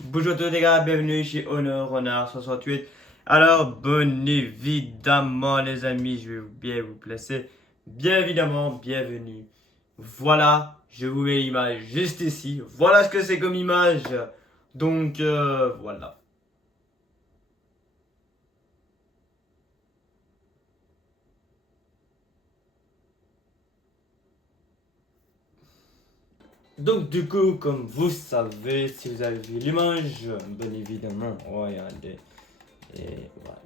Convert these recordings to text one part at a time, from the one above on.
Bonjour à tous les gars, bienvenue chez Honor Renard 68. Alors, bon évidemment les amis, je vais bien vous placer. Bien évidemment, bienvenue. Voilà, je vous mets l'image juste ici. Voilà ce que c'est comme image. Donc, voilà. Donc, du coup, comme vous savez, si vous avez vu l'image, bien évidemment, regardez. Et voilà.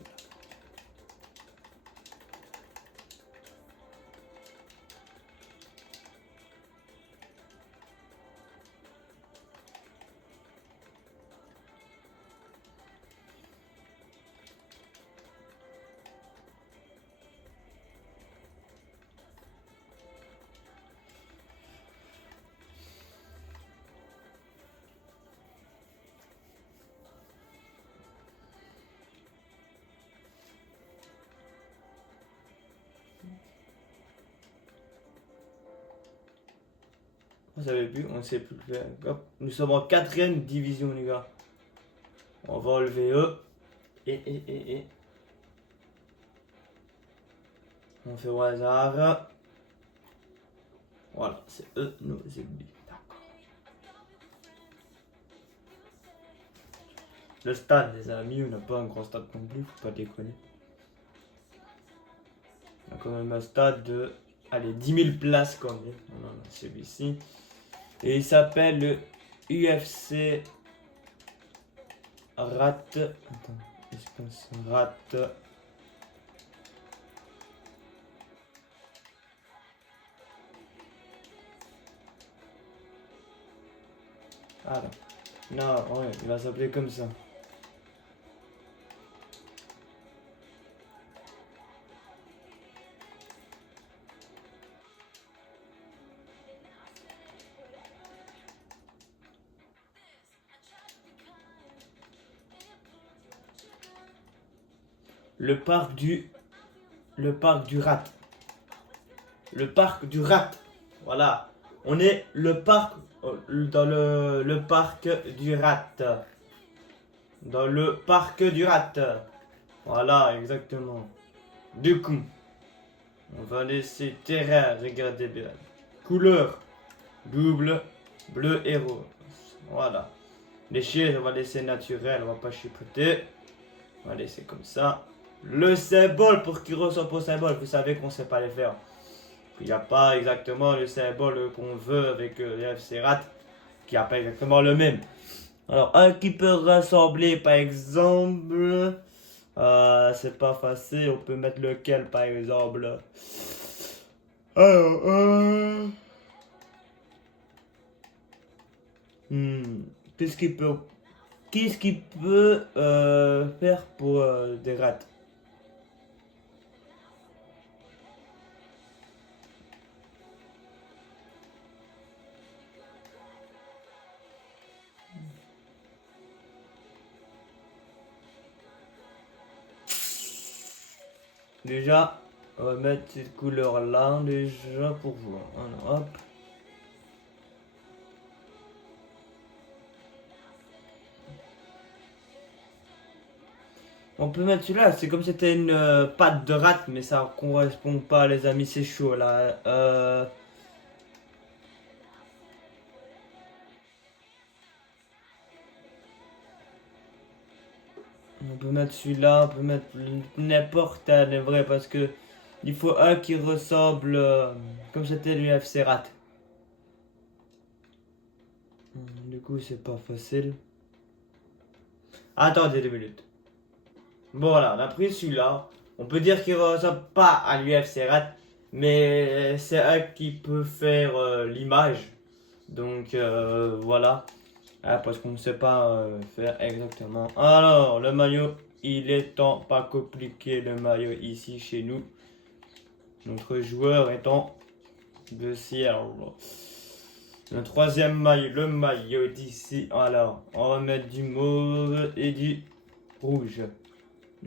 Vous avez vu, on ne sait plus le faire. Hop, nous sommes en quatrième division, les gars. On va enlever eux. Et. On fait au hasard. Voilà, c'est eux nos ennemis. D'accord. Le stade, les amis, on n'a pas un grand stade non plus, faut pas déconner. On a quand même un stade de, allez, 10 000 places quand même. On en a celui-ci. Et il s'appelle le UFC Rat. Attends, est-ce qu'on se rate? Ah non, non, ouais, il va s'appeler comme ça. Le parc du. Le parc du rat. Le parc du rat. Voilà. On est le parc. Dans le parc du rat. Dans le parc du rat. Voilà, exactement. Du coup, on va laisser terrain. Regardez bien. Couleur. Double. Bleu et rose. Voilà. Les chaises, on va laisser naturel. On va pas chipoter. On va laisser comme ça. Le symbole, pour qu'il ressemble au symbole, vous savez qu'on sait pas les faire. Il n'y a pas exactement le symbole qu'on veut avec le FC Rat, qui n'a pas exactement le même. Alors, un qui peut ressembler, par exemple, c'est pas facile, on peut mettre lequel, par exemple. Alors, hmm, qu'est-ce qu'il peut, qu'est-ce qu'il peut faire pour des rats? Déjà, on va mettre cette couleur là déjà pour voir. Alors, hop. On peut mettre celui-là, c'est comme si c'était une patte de rat, mais ça correspond pas, les amis, c'est chaud là. On peut mettre celui-là, on peut mettre n'importe un, vrai, parce que il faut un qui ressemble comme c'était l'UFC Rat. Du coup, c'est pas facile. Attendez 2 minutes. Bon, voilà, on a pris celui-là. On peut dire qu'il ressemble pas à l'UFC Rat, mais c'est un qui peut faire l'image. Donc, voilà. Ah, parce qu'on ne sait pas faire exactement. Alors, le maillot, il est temps pas compliqué, le maillot ici chez nous. Notre joueur étant de Sierra. Le troisième maillot, le maillot d'ici. Alors, on va mettre du mauve et du rouge.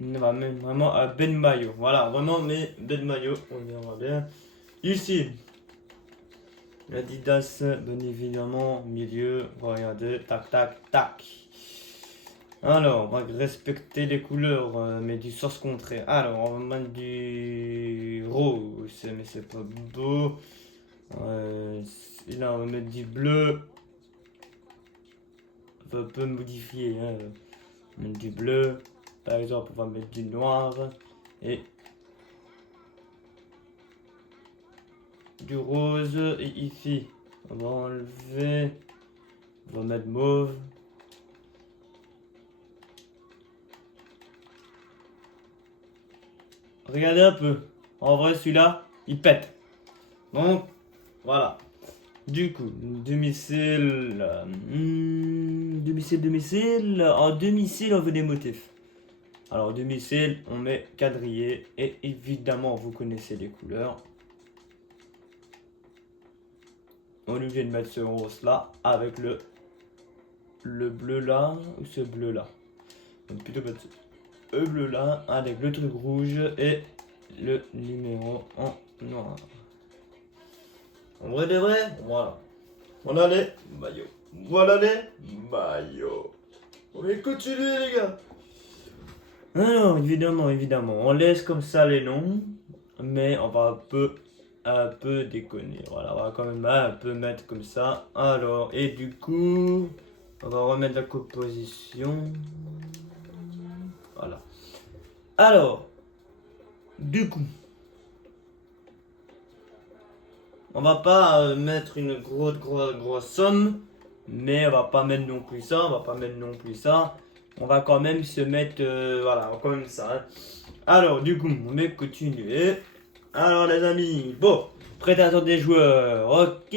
On va mettre vraiment un bel maillot. Voilà, vraiment, mais bel maillot. On verra bien. Ici, l'Adidas, bien évidemment, milieu. Regardez, tac, tac, tac. Alors, on va respecter les couleurs, mais du sens contraire. Alors, on va mettre du rose, mais c'est pas beau. Là, on va mettre du bleu. On peut modifier, hein. On va mettre du bleu. Par exemple, on va mettre du noir. Et du rose. Et ici, on va enlever. On va mettre mauve. Regardez un peu. En vrai, celui-là, il pète. Donc, voilà. Du coup, domicile. Domicile. En domicile, on veut des motifs. Alors, domicile, on met quadrillé. Et évidemment, vous connaissez les couleurs. On est obligé de mettre ce rose là avec le bleu là ou ce bleu là. Donc, plutôt mettre le bleu là avec le truc rouge et le numéro en noir. En vrai de vrai, voilà. Voilà les maillots. Voilà les maillots. On va continuer les gars. Alors évidemment, on laisse comme ça les noms, mais on va un peu déconner. Voilà, on va quand même un peu mettre comme ça. Alors, et du coup, on va remettre la composition. Voilà. Alors, du coup, on va pas mettre une grosse somme, mais on va pas mettre non plus ça, on va pas mettre non plus ça. On va quand même se mettre, voilà, quand même ça. Hein. Alors, du coup, on va continuer. Alors, les amis, bon, présentation des joueurs. Ok,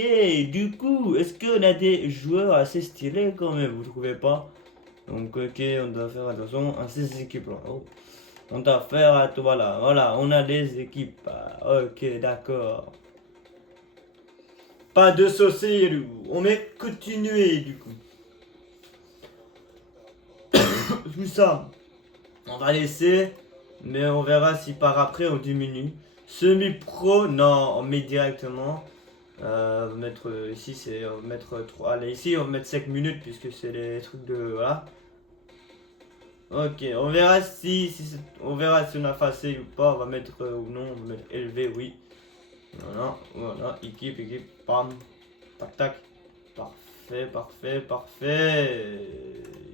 du coup, est-ce qu'on a des joueurs assez stylés quand même, vous trouvez pas? Donc, ok, on doit faire attention à ces équipes-là. Oh. On doit faire, voilà, on a des équipes. Ok, d'accord. Pas de saucer, on va continuer du coup. Tout ça, on va laisser, mais on verra si par après on diminue. Semi-pro, non, on met directement. On va mettre ici, on va mettre 3. Allez, ici, on va mettre 5 minutes puisque c'est les trucs de. Voilà. Ok, on verra on verra si on a effacé ou pas. On va mettre ou non, on va mettre élevé, oui. Voilà, équipe, pam, tac, tac. Parfait.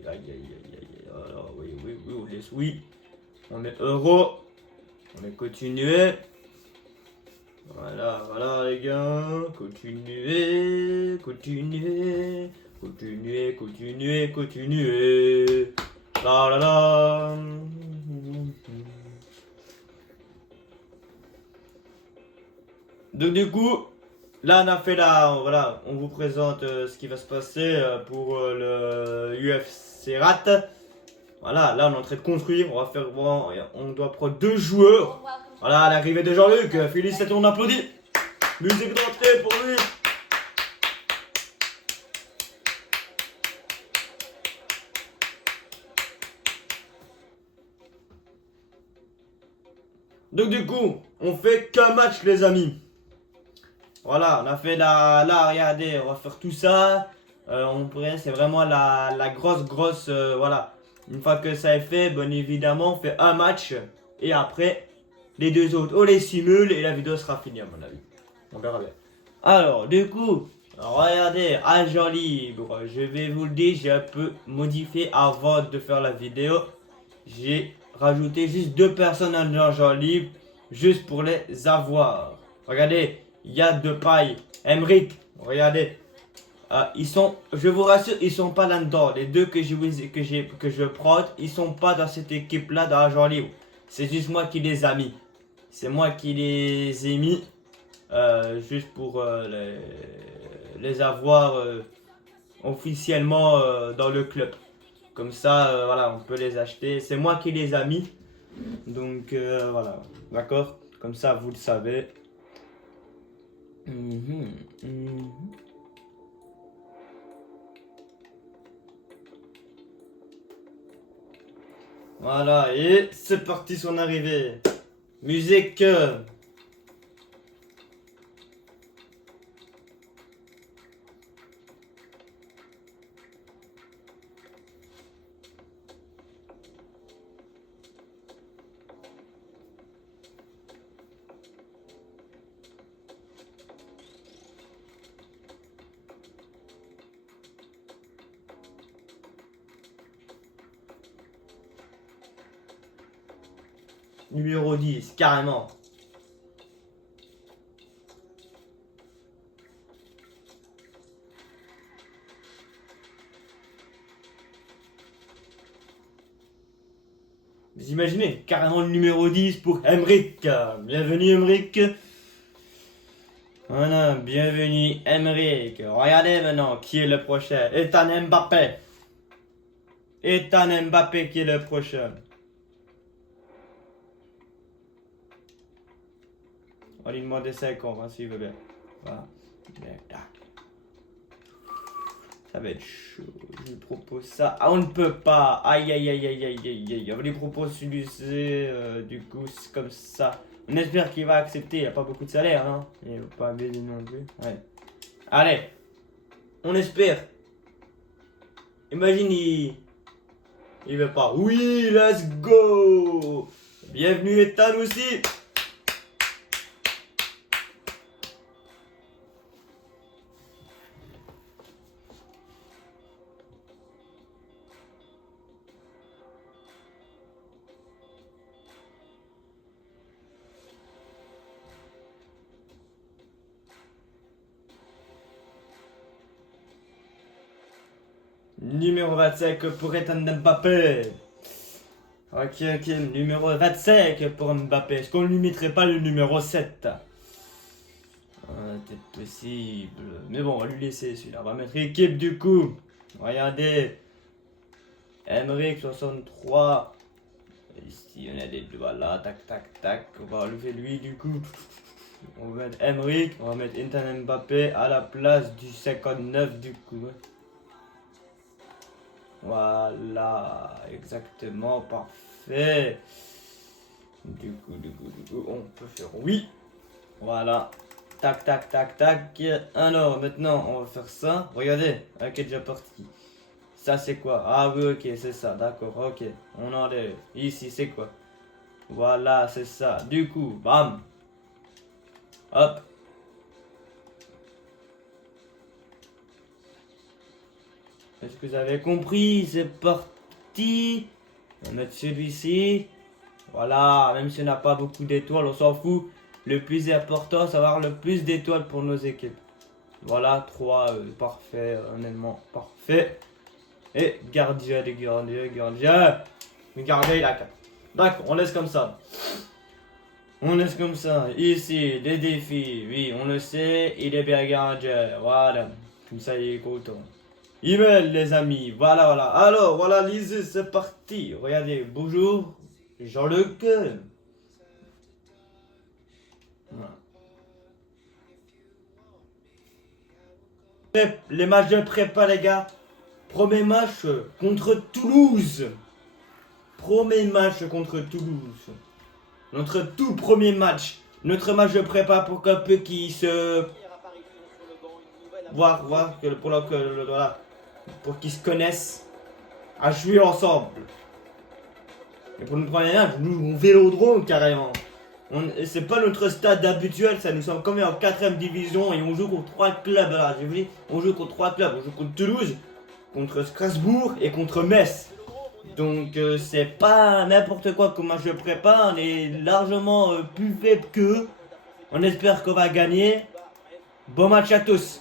Aïe. Alors, oui, on laisse oui. On met euro. On met continuer. Voilà les gars. Continuer. La. Donc du coup, là on a fait voilà, on vous présente ce qui va se passer pour le UFC RAT. Voilà, là on est en train de construire, on doit prendre 2 joueurs. Voilà, l'arrivée de Jean-Luc, félicitations, on applaudit. Musique d'entrée pour lui. Donc du coup, on fait qu'un match les amis. Voilà, on a fait là, regardez, on va faire tout ça. C'est vraiment la grosse, voilà. Une fois que ça est fait, bien évidemment, on fait un match. Et après, les 2 autres, on les simule et la vidéo sera finie à mon avis. On verra bien. Alors, du coup, regardez, agent libre. Je vais vous le dire, j'ai un peu modifié avant de faire la vidéo. J'ai rajouté juste 2 personnes en agent libre, juste pour les avoir. Regardez, il y a de paille. Emric, regardez. Je vous rassure, ils sont pas là-dedans. Les 2 que je prends, ils sont pas dans cette équipe-là dans l'agent libre. C'est juste moi qui les ai mis. C'est moi qui les ai mis juste pour les avoir officiellement dans le club. Comme ça, voilà, on peut les acheter. C'est moi qui les ai mis. Donc voilà, d'accord. Comme ça, vous le savez. Voilà, et c'est parti son arrivée. Musique. numéro 10, carrément. Vous imaginez, carrément le numéro 10 pour Emric. Bienvenue Emric. Voilà, bienvenue Emric. Regardez maintenant qui est le prochain. Ethan Mbappé. Ethan Mbappé qui est le prochain. On va lui demander 50 hein, s'il veut bien. Voilà. Ça va être chaud. Je lui propose ça. Ah, on ne peut pas. Aïe, aïe, aïe, aïe, aïe, aïe, aïe. On lui propose celui-ci. Du coup, c'est comme ça. On espère qu'il va accepter. Il n'y a pas beaucoup de salaire, hein. Il ne va pas bien non plus. Ouais. Allez. On espère. Imagine, il veut pas. Oui, let's go. Bienvenue, Ethan aussi. Numéro 25 pour Ethan Mbappé. Ok, numéro 25 pour Mbappé. Est-ce qu'on ne lui mettrait pas le numéro 7? Peut-être possible. Mais bon, on va lui laisser celui-là. On va mettre équipe du coup. Regardez. Emric 63. Ici, on a des doigts là. Tac, tac, tac. On va enlever lui du coup. On va mettre Emric. On va mettre Ethan Mbappé à la place du 59 du coup. Voilà, exactement, parfait. Du coup, on peut faire oui. Voilà. Tac, tac, tac, tac. Alors, maintenant, on va faire ça. Regardez, ok, déjà parti. Ça, c'est quoi? Ah oui, ok, c'est ça, d'accord, ok. On enlève. Ici, c'est quoi? Voilà, c'est ça. Du coup, bam. Hop. Est-ce que vous avez compris? C'est parti. On va mettre celui-ci. Voilà, même si on n'a pas beaucoup d'étoiles, on s'en fout. Le plus important, c'est d'avoir le plus d'étoiles pour nos équipes. Voilà, 3, parfait, honnêtement, parfait. Et gardien, des gardiens. Regardez la 4. D'accord, on laisse comme ça. On laisse comme ça. Ici, des défis. Oui, on le sait, il est bien gardien. Voilà, comme ça, il est content. Email, les amis. Voilà, voilà. Alors, voilà, lisez, c'est parti. Regardez, bonjour, Jean-Luc. Voilà. Les matchs de prépa, les gars. Premier match contre Toulouse. Premier match contre Toulouse. Notre tout premier match. Notre match de prépa pour qu'un peu qui se... Voir, voilà, pour qu'ils se connaissent. À jouer ensemble. Et pour notre premier match, nous, on vélodrome carrément. C'est pas notre stade habituel, ça nous sommes quand même en 4ème division et on joue contre 3 clubs. Là, j'ai vu, on joue contre 3 clubs. On joue contre Toulouse, contre Strasbourg et contre Metz. Donc c'est pas n'importe quoi comme match de prépa, on est largement plus faible qu'eux. On espère qu'on va gagner. Bon match à tous.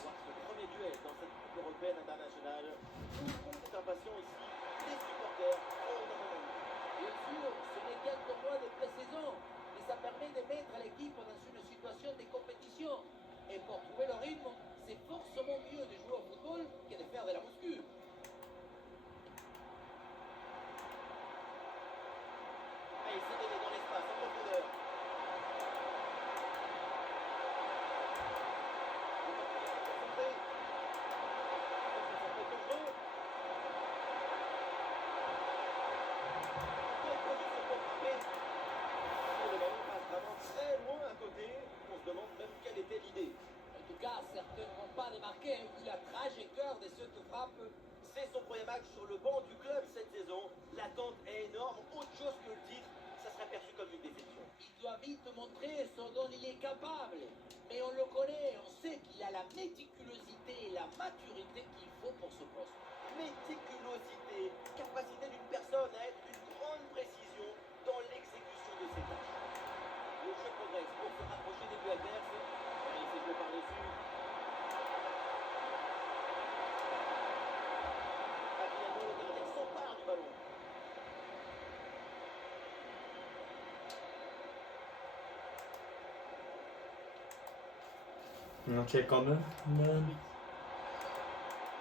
C'est son premier match sur le banc du club cette saison. L'attente est énorme. Autre chose que le titre, ça serait perçu comme une déception. Il doit vite montrer ce dont il est capable. Mais on le connaît, on sait qu'il a la méticulosité et la maturité qu'il faut pour ce poste. Méticulosité, capacité d'une personne à être d'une grande précision dans l'exécution de ses tâches. On check quand même.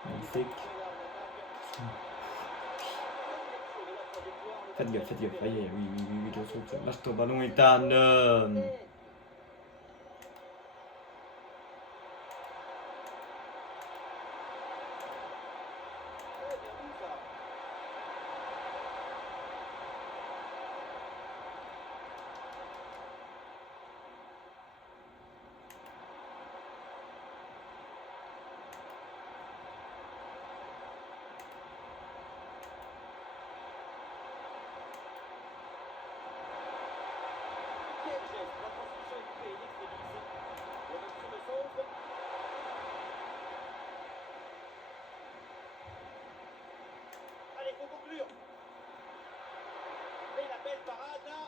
Magnifique. Faites gaffe. Aïe, aïe, oui, attention. Lâche ton ballon, Ethan. Allez, faut conclure. Et la belle parade là.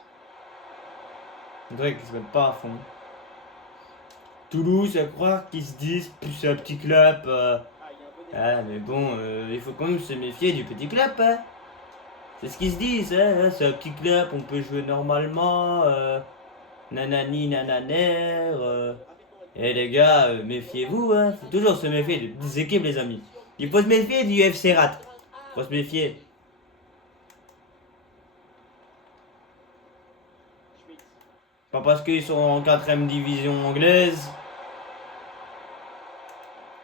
On dirait qu'ils se mettent pas à fond. Toulouse, à croire qu'ils se disent, plus c'est un petit club. Ah, il y a un peu Ah, mais bon, il faut quand même se méfier du petit club, hein. C'est ce qu'ils se disent, hein. C'est un petit club, on peut jouer normalement. Nanani, nananer. Et les gars, méfiez-vous, hein. Faut toujours se méfier des équipes, les amis. Il faut se méfier du FC Rat. Faut se méfier. Schmitt. Pas parce qu'ils sont en 4ème division anglaise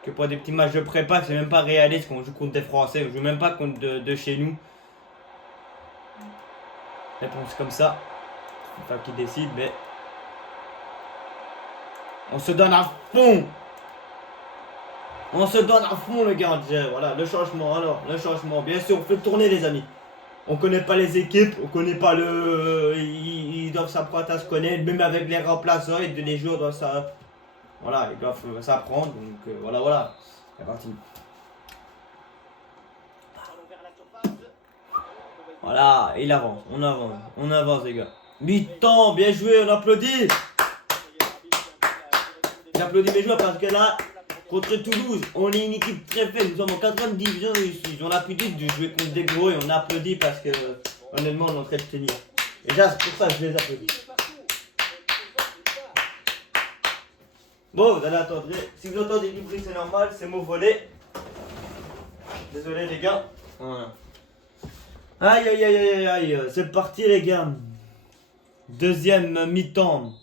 que pour des petits matchs de prépa, c'est même pas réaliste qu'on joue contre des Français. On joue même pas contre de chez nous. Réponse comme ça. C'est pas qui décide, mais on se donne à fond. On se donne à fond, le gardien. Voilà, le changement. Alors, le changement. Bien sûr, on fait tourner, les amis. On connaît pas les équipes, on connaît pas le. Ils doivent s'apprendre à se connaître, même avec les remplaçants, et les joueurs doivent ça. Voilà, ils doivent s'apprendre. Donc voilà. C'est parti. Ballon vers la surface. Voilà, il avance, on avance les gars. Mi-temps, bien joué, on applaudit. J'applaudis mes joueurs parce que là, contre Toulouse, on est une équipe très faible. Nous sommes en 4ème division, ils ont l'habitude de jouer contre des gros et on applaudit parce que honnêtement on est en train de tenir. Et là c'est pour ça que je les applaudis. Bon, vous allez attendre. Si vous entendez du bruit, c'est normal, c'est mon volet. Désolé les gars. Voilà. Aïe, c'est parti les gars. Deuxième mi-temps.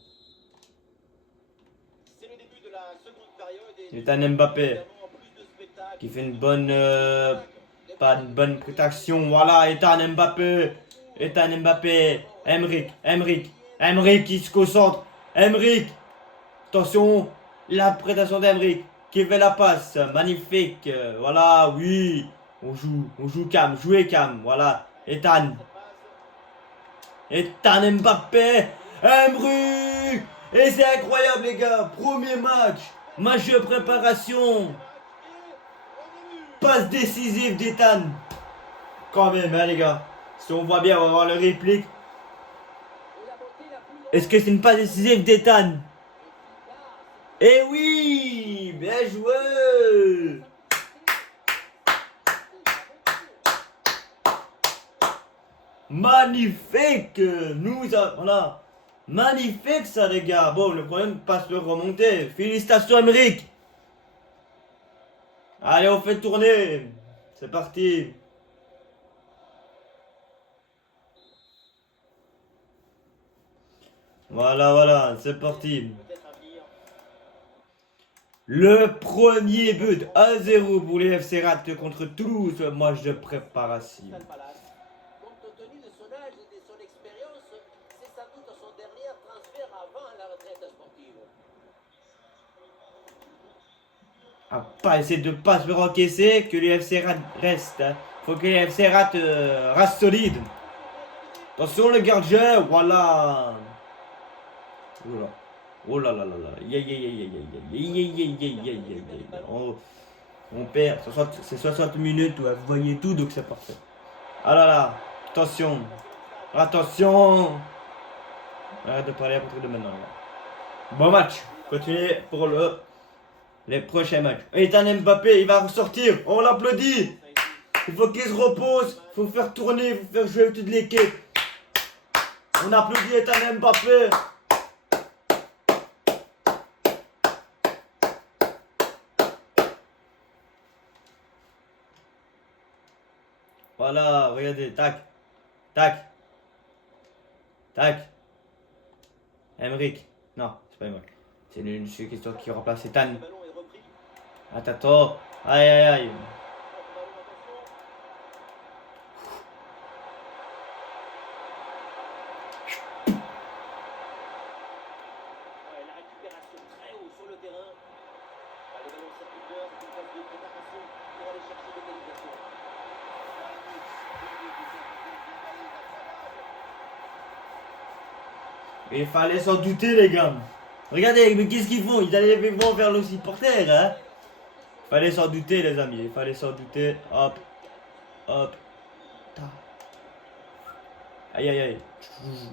C'est le début de la seconde période et Ethan Mbappé évidemment, plus de spectacle. qui fait une bonne pas une bonne protection. Voilà, Ethan Mbappé. Emric qui se concentre. Emric. Attention, la prédation d'Emric qui fait la passe. Magnifique. Voilà, oui. On joue calme, jouez calme. Voilà, Ethan Mbappé. Emric. Et c'est incroyable les gars. Premier match de préparation. Passe décisive d'Ethan. Quand même, hein, les gars. Si on voit bien, on va voir le réplique. Est-ce que c'est une passe décisive d'Ethan? Eh oui, bien joué. Magnifique. Voilà. Magnifique ça les gars. Bon, le problème passe le remonter. Félicitations Emric. Allez, on fait tourner. C'est parti. Voilà, c'est parti. Peut-être à venir. Le premier but 1-0 pour les FC Rat contre Toulouse, match de préparation. Crystal Palace. Compte tenu de son âge et de son expérience, c'est sans doute son dernier transfert avant la retraite sportive. Pas essayer de pas se faire encaisser, que les FC Rat restent. Hein. Faut que les FC Rat restent solides. Attention le gardien, voilà. Oula. Oh là là là là. On perd. C'est 60 minutes, ouais. Vous voyez tout, donc c'est parfait. Ah là là. Attention. Attention. Arrête de parler à partir de maintenant. Là. Bon match. Continuez pour les prochains matchs. Ethan Mbappé, il va ressortir. On l'applaudit. Il faut qu'il se repose. Il faut faire tourner. Il faut faire jouer toute l'équipe. On applaudit Ethan Mbappé. Voilà, regardez, tac, tac, tac. Emric. Non, c'est pas Emric. C'est une question qui remplace Ethan. Le ballon est repris. Attends. Aïe, aïe, aïe. Ouais, la récupération très haut sur le terrain. Le ballon circule bien, c'est une phase de préparation pour aller chercher l'égalisation. Il fallait s'en douter, les gars. Regardez, mais qu'est-ce qu'ils font? Ils allaient vont vers le supporter, hein. Fallait s'en douter, les amis. Il fallait s'en douter. Hop, hop. Ta. Aïe, aïe, aïe.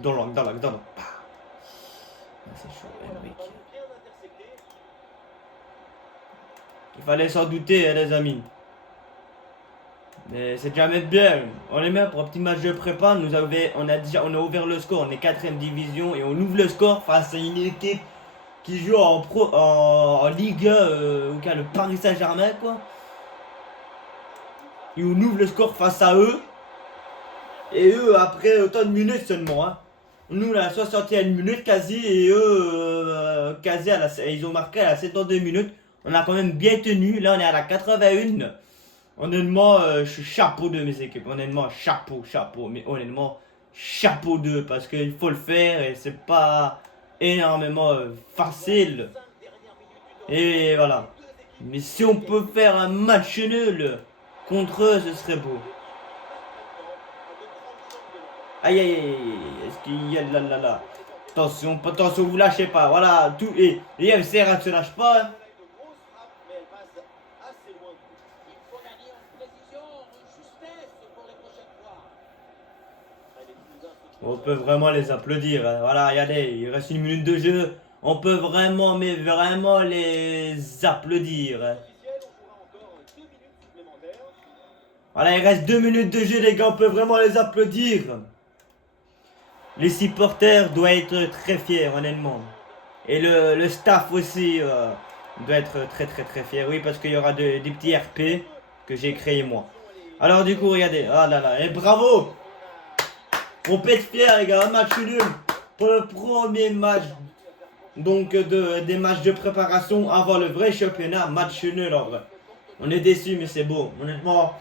Dans l'angle. Ah, c'est chaud, Emric. Ballon bien intercepté. Il fallait s'en douter, hein, les amis. Mais c'est jamais bien. On est même pour un petit match de prépa. On a ouvert le score. On est 4ème division et on ouvre le score face à une équipe qui joue en Ligue 1, au cas le Paris Saint-Germain, quoi. Et on ouvre le score face à eux. Et eux, après autant de minutes seulement, hein. Nous, la 61e minute quasi, et eux, quasi ils ont marqué à la 72 minutes. On a quand même bien tenu. Là, on est à la 81. Honnêtement, je suis chapeau de mes équipes. Honnêtement, chapeau. Mais honnêtement, chapeau d'eux. Parce qu'il faut le faire et c'est pas énormément facile. Et voilà. Mais si on peut faire un match nul contre eux, ce serait beau. Aïe aïe aïe, est-ce qu'il y a là. Attention, vous lâchez pas. Voilà, tout. Et FC ne se lâche pas. Hein. Mais elle passe assez loin. Il faut gagner en précision, en justesse pour les prochaines fois. On peut vraiment les applaudir. Hein. Voilà, regardez, il reste 1 minute de jeu. On peut vraiment, mais vraiment les applaudir. Hein. Voilà, il reste 2 minutes de jeu, les gars. On peut vraiment les applaudir. Les supporters doivent être très fiers, honnêtement. Et le staff aussi doit être très fier. Oui, parce qu'il y aura des petits RP que j'ai créés moi. Alors du coup, regardez. Ah là là. Et bravo. On peut être fiers, les gars. Un match nul pour le premier match. Donc des matchs de préparation avant le vrai championnat. Match nul en vrai. On est déçus, mais c'est beau. Honnêtement,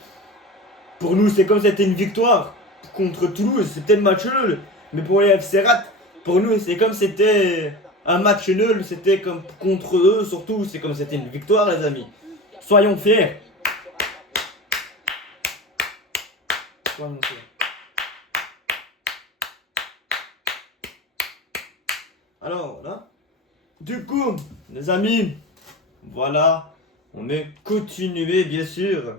pour nous, c'est comme si c'était une victoire contre Toulouse. C'était le match nul. Mais pour les FC Rat, pour nous, c'est comme c'était un match nul. C'était comme contre eux, surtout. C'est comme c'était une victoire, les amis. Soyons fiers. Soyons fiers. Alors, là. Du coup, les amis, voilà. On est continué, bien sûr.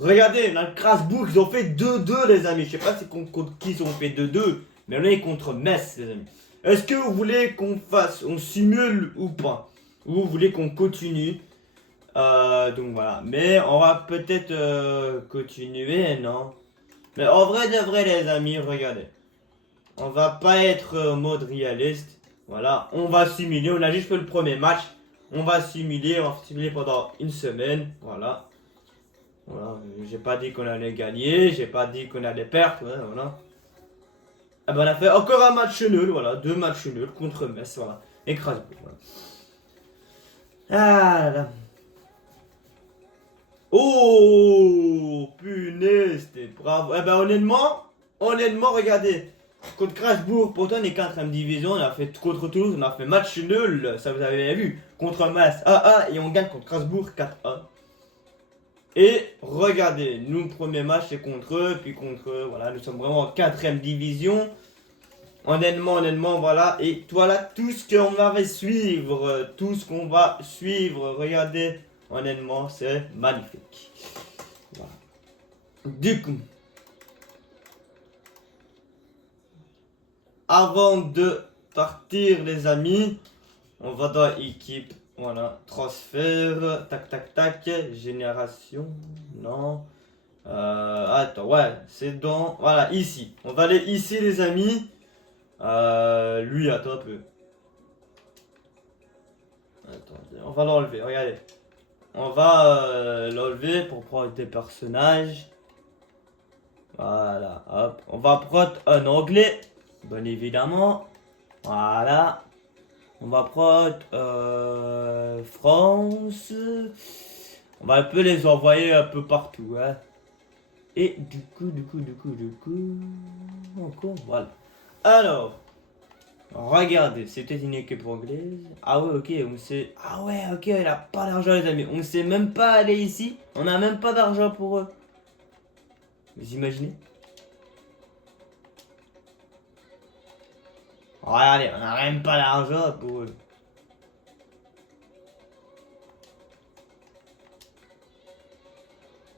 Regardez, dans le Strasbourg, ils ont fait 2-2, les amis. Je sais pas si contre qui ils ont fait 2-2, mais on est contre Metz, les amis. Est-ce que vous voulez on simule ou pas? Ou vous voulez qu'on continue? Donc voilà. Mais on va peut-être continuer, non? Mais en vrai de vrai, les amis, regardez. On va pas être mode réaliste. Voilà, on va simuler. On a juste fait le premier match. On va simuler pendant 1 semaine. Voilà. Voilà, j'ai pas dit qu'on allait gagner, j'ai pas dit qu'on allait perdre, ouais, voilà. Et ben on a fait encore un match nul, voilà, 2 matchs nuls contre Metz, voilà. Et Strasbourg, voilà. Ah là. Oh punaise, c'était bravo. Eh ben honnêtement, regardez. Contre Strasbourg, pourtant on est 4ème division, on a fait contre Toulouse, on a fait match nul, ça vous avez vu. Contre Metz 1-1 et on gagne contre Strasbourg 4-1. Et regardez, nous, le premier match, c'est contre eux, puis contre eux, voilà, nous sommes vraiment en 4ème division. Honnêtement, voilà, et voilà tout ce qu'on va suivre, regardez, honnêtement, c'est magnifique. Voilà. Du coup, avant de partir, les amis, on va dans équipe. Voilà, transfert, tac, génération, non. Attends, ouais, c'est dans, voilà, ici. On va aller ici, les amis. Lui, attends un peu. Attendez, on va l'enlever, regardez. On va l'enlever pour prendre des personnages. Voilà, hop. On va prendre un anglais, bien évidemment. Voilà. On va prendre France. On va un peu les envoyer un peu partout, hein. Et du coup, encore, voilà. Alors, regardez, c'est peut-être une équipe anglaise. Ah ouais, ok, on sait. Ah ouais, ok, il a pas d'argent, les amis. On sait même pas aller ici. On n'a même pas d'argent pour eux. Vous imaginez? Regardez, on n'a même pas d'argent pour eux.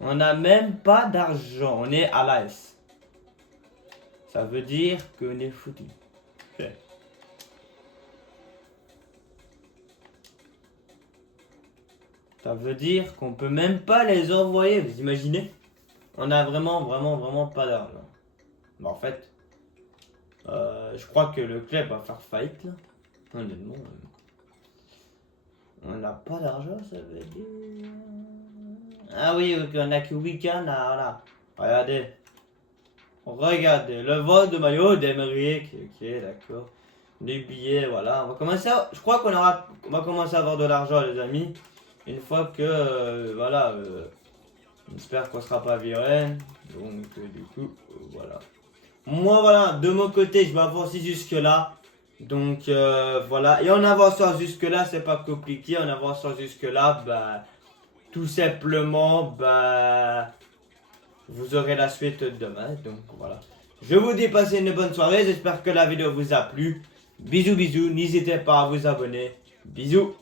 On n'a même pas d'argent. On est à l'AS. Ça veut dire qu'on est foutu. Ok. Ça veut dire qu'on peut même pas les envoyer. Vous imaginez? On a vraiment pas d'argent. Bah, en fait, je crois que le club va faire faillite là. Honnêtement. On n'a pas d'argent, ça veut dire. Ah oui, ok, on a que week-end, voilà. Regardez. Regardez, le vol de maillot d'Emerick. Ok, d'accord. Les billets, voilà. On va commencer à... Je crois qu'on va commencer à avoir de l'argent, les amis. Une fois que, voilà, j'espère qu'on sera pas viré. Donc, du coup, voilà. Moi, voilà, de mon côté, je vais avancer jusque-là. Donc, voilà. Et en avançant jusque-là, c'est pas compliqué. En avançant jusque-là, bah, tout simplement, bah, vous aurez la suite demain. Donc, voilà. Je vous dis passez une bonne soirée. J'espère que la vidéo vous a plu. Bisous, bisous. N'hésitez pas à vous abonner. Bisous.